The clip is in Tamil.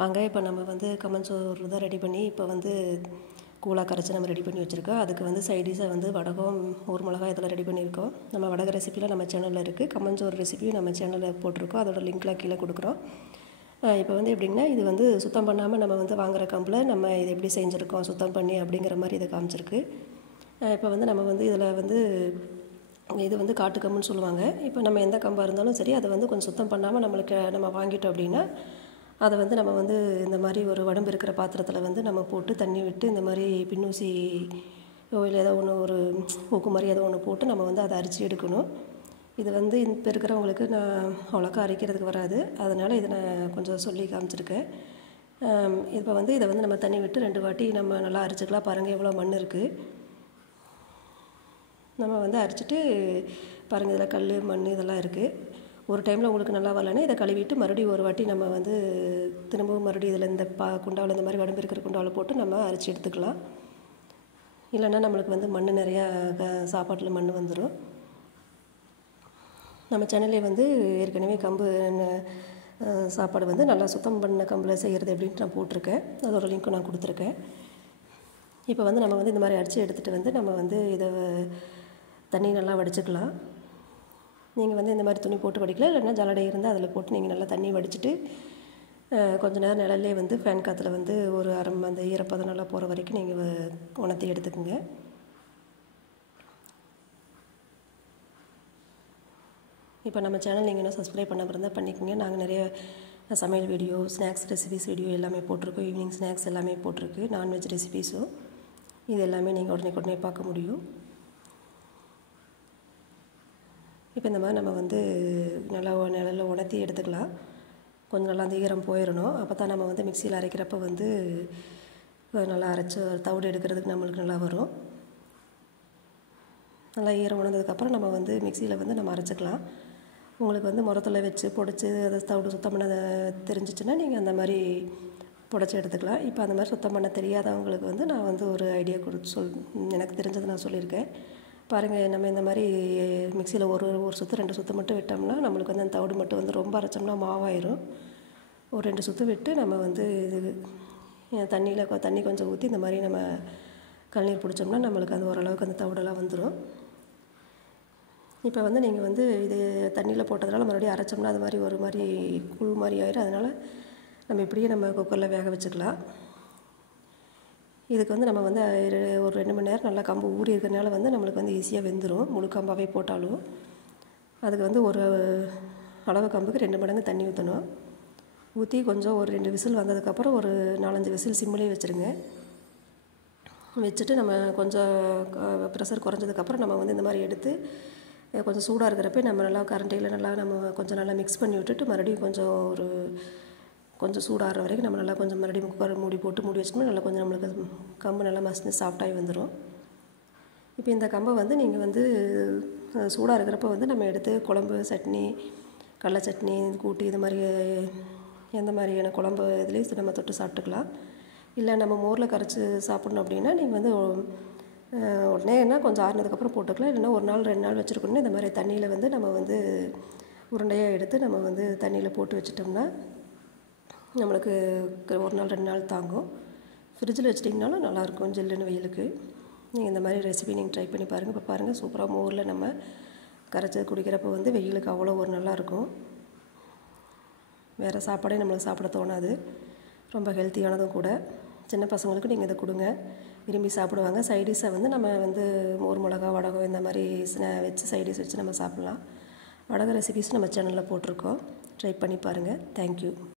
வாங்க இப்போ நம்ம வந்து கம்மஞ்சோறு தான் ரெடி பண்ணி இப்போ வந்து கூழாக கரைச்சி நம்ம ரெடி பண்ணி வச்சுருக்கோம். அதுக்கு வந்து சைடிஷாக வந்து வடகம், ஒரு மிளகாய் இதெல்லாம் ரெடி பண்ணியிருக்கோம். நம்ம வடக ரெசிப்பியில் நம்ம சேனலில் இருக்குது. கம்மஞ்சோறு ரெசிப்பியும் நம்ம சேனலில் போட்டிருக்கோம். அதோட லிங்க்லாம் கீழே கொடுக்குறோம். இப்போ வந்து எப்படின்னா, இது வந்து சுத்தம் பண்ணாமல் நம்ம வந்து வாங்குகிற கம்பில் நம்ம இது எப்படி செஞ்சுருக்கோம் சுத்தம் பண்ணி அப்படிங்கிற மாதிரி இதை காமிச்சிருக்கு. இப்போ வந்து நம்ம வந்து இதில் வந்து இது வந்து காட்டு கம்புன்னு சொல்லுவாங்க. இப்போ நம்ம எந்த கம்பாக இருந்தாலும் சரி, அதை வந்து கொஞ்சம் சுத்தம் பண்ணாமல் நம்ம வாங்கிட்டோம் அப்படின்னா, அதை வந்து நம்ம வந்து இந்த மாதிரி ஒரு உடம்பு இருக்கிற பாத்திரத்தில் வந்து நம்ம போட்டு தண்ணி விட்டு இந்த மாதிரி பின்னூசி இல்லை ஏதோ ஒன்று ஒரு ஊக்கு மாதிரி ஏதோ ஒன்று போட்டு நம்ம வந்து அதை அரிச்சு எடுக்கணும். இது வந்து இப்போ இருக்கிறவங்களுக்கு நான் அவ்வளோக்கா அரைக்கிறதுக்கு வராது, அதனால் இதை நான் கொஞ்சம் சொல்லி காமிச்சிருக்கேன். இப்போ வந்து இதை வந்து நம்ம தண்ணி விட்டு 2 வாட்டி நம்ம நல்லா அரைச்சிக்கலாம். பாருங்கள் எவ்வளோ மண் இருக்குது. நம்ம வந்து அரைச்சிட்டு பாருங்கள், இதில் கல் மண் இதெல்லாம் இருக்குது. ஒரு டைமில் உங்களுக்கு நல்லா வரலன்னா இதை கழுவிட்டு மறுபடியும் ஒரு வாட்டி நம்ம வந்து திரும்பவும் மறுபடியும் இதில் இந்த குண்டாவில் இந்த மாதிரி உடம்பு இருக்கிற குண்டாவில் போட்டு நம்ம அரைச்சி எடுத்துக்கலாம். இல்லைன்னா நம்மளுக்கு வந்து மண் நிறையா சாப்பாட்டில் மண் வந்துடும். நம்ம சேனல்லே வந்து ஏற்கனவே கம்பு சாப்பாடு வந்து நல்லா சுத்தம் பண்ண கம்பில் செய்கிறது எப்படின்ட்டு நான் போட்டிருக்கேன். அதோட லிங்க்கும் நான் கொடுத்துருக்கேன். இப்போ வந்து நம்ம வந்து இந்த மாதிரி அரைச்சி எடுத்துகிட்டு வந்து நம்ம வந்து இதை தண்ணி நல்லா வடிச்சுக்கலாம். நீங்கள் வந்து இந்த மாதிரி துணி போட்டு வடிக்கலாம், இல்லைன்னா ஜல்லடை இருந்தால் அதில் போட்டு நீங்கள் நல்லா தண்ணி வடிச்சிட்டு கொஞ்சம் நேரம் நிழல்லே வந்து ஃபேன் காற்றுல வந்து ஒரு அந்த ஈரப்பதம் நல்லா போகிற வரைக்கும் நீங்கள் உணர்த்தி எடுத்துக்கோங்க. இப்போ நம்ம சேனல் நீங்கள் இன்னும் சப்ஸ்கிரைப் பண்ண இருந்தால் பண்ணிக்கோங்க. நாங்கள் நிறைய சமையல் வீடியோ, ஸ்நாக்ஸ் ரெசிபிஸ் வீடியோ எல்லாமே போட்டிருக்கோம். ஈவினிங் ஸ்நாக்ஸ் எல்லாமே போட்டிருக்கு. நான்வெஜ் ரெசிபிஸும் இது எல்லாமே நீங்கள் உடனே பார்க்க முடியும். இப்போ இந்த மாதிரி நம்ம வந்து நல்லா நிழலில் உணர்த்தி எடுத்துக்கலாம். கொஞ்சம் நல்லா அந்த ஈரம் போயிடணும். அப்போ தான் நம்ம வந்து மிக்சியில் அரைக்கிறப்ப வந்து நல்லா அரைச்சி தவிடு எடுக்கிறதுக்கு நம்மளுக்கு நல்லா வரும். நல்லா ஈரம் உணர்ந்ததுக்கப்புறம் நம்ம வந்து மிக்சியில் வந்து நம்ம அரைச்சிக்கலாம். உங்களுக்கு வந்து முரத்தில் வச்சு பொடிச்சு அதை தவிடு சுத்தம் பண்ண தெரிஞ்சிச்சுன்னா நீங்கள் அந்த மாதிரி புடைச்சி எடுத்துக்கலாம். இப்போ அந்த மாதிரி சுத்தம் பண்ண தெரியாதவங்களுக்கு வந்து நான் வந்து ஒரு ஐடியா எனக்கு தெரிஞ்சதை நான் சொல்லியிருக்கேன். பாருங்கள், நம்ம இந்த மாதிரி மிக்சியில் ஒரு சுற்று 2 சுற்று மட்டும் விட்டோம்னா நம்மளுக்கு வந்து அந்த தவிடு மட்டும் வந்து ரொம்ப அரைச்சோம்னா மாவாயிரும். ஒரு 2 சுற்று விட்டு நம்ம வந்து இது தண்ணி கொஞ்சம் ஊற்றி இந்த மாதிரி நம்ம கழுநீர் பிடிச்சோம்னா நம்மளுக்கு அந்த ஓரளவுக்கு அந்த தவிடெல்லாம் வந்துடும். இப்போ வந்து நீங்கள் வந்து இது தண்ணியில் போட்டதுனால மறுபடியும் அரைச்சோம்னா அது மாதிரி ஒரு மாதிரி கூழ் மாதிரி ஆயிடும். அதனால் நம்ம இப்படியே நம்ம குக்கரில் வேக வச்சுக்கலாம். இதுக்கு வந்து நம்ம வந்து ஒரு 2 மணி நேரம் நல்லா கம்பு ஊறி இருக்கிறதுனால வந்து நம்மளுக்கு வந்து ஈஸியாக வெந்துடும். முழு கம்பாகவே போட்டாலும் அதுக்கு வந்து ஒரு அளவு கம்புக்கு 2 மடங்கு தண்ணி ஊற்றணும். ஊற்றி கொஞ்சம் ஒரு 2 விசில் வந்ததுக்கப்புறம் ஒரு 4-5 விசில் சிம்மிலே வச்சுருங்க. வச்சுட்டு நம்ம கொஞ்சம் ப்ரெஷர் குறைஞ்சதுக்கப்புறம் நம்ம வந்து இந்த மாதிரி எடுத்து கொஞ்சம் சூடாக இருக்கிறப்ப நம்ம நல்லா கரண்டியில் நல்லா நம்ம கொஞ்சம் நல்லா மிக்ஸ் பண்ணி விட்டுட்டு மறுபடியும் கொஞ்சம் சூடாகிற வரைக்கும் நம்ம நல்லா கொஞ்சம் மறுபடியும் குக்கர் மூடி வச்சிட்டோம்னா நல்லா கொஞ்சம் நம்மளுக்கு கம்பு நல்லா மசிஞ்சு சாஃப்டாகி வந்துடும். இப்போ இந்த கம்பை வந்து நீங்கள் வந்து சூடாக இருக்கிறப்ப வந்து நம்ம எடுத்து குழம்பு, சட்னி, கடலை சட்னி, கூட்டு இது மாதிரி எந்த மாதிரியான குழம்பு இதுலேயும் நம்ம தொட்டு சாப்பிட்டுக்கலாம். இல்லை நம்ம மோரில் கரைச்சி சாப்பிட்ணும் அப்படின்னா நீங்கள் வந்து உடனே என்ன கொஞ்சம் ஆறுனதுக்கப்புறம் போட்டுக்கலாம். இல்லைன்னா 1 நாள் 2 நாள் வச்சுருக்கணும்னா இந்த மாதிரி தண்ணியில் வந்து நம்ம வந்து உருண்டையாக எடுத்து நம்ம வந்து தண்ணியில் போட்டு வச்சிட்டோம்னா நம்மளுக்கு 1 நாள் 2 நாள் தாங்கும். ஃப்ரிட்ஜில் வச்சிட்டிங்கனாலும் நல்லாயிருக்கும் ஜில்லுன்னு வெயிலுக்கு. நீங்கள் இந்த மாதிரி ரெசிபி நீங்கள் ட்ரை பண்ணி பாருங்கள். இப்போ பாருங்கள், சூப்பராக மோரில் நம்ம கரைச்சி குடிக்கிறப்போ வந்து வெயிலுக்கு அவ்வளோ ஒரு நல்லாயிருக்கும். வேறு சாப்பாடே நம்மளுக்கு சாப்பிட தோணாது. ரொம்ப ஹெல்த்தியானதும் கூட. சின்ன பசங்களுக்கு நீங்கள் இதை கொடுங்க, விரும்பி சாப்பிடுவாங்க. சைடிஷை வந்து நம்ம வந்து மோர் மிளகா, வடகம் இந்த மாதிரி வச்சு சைடிஷ் வச்சு நம்ம சாப்பிட்லாம். வடகம் ரெசிபிஸ் நம்ம சேனலில் போட்டிருக்கோம். ட்ரை பண்ணி பாருங்கள். தேங்க்யூ.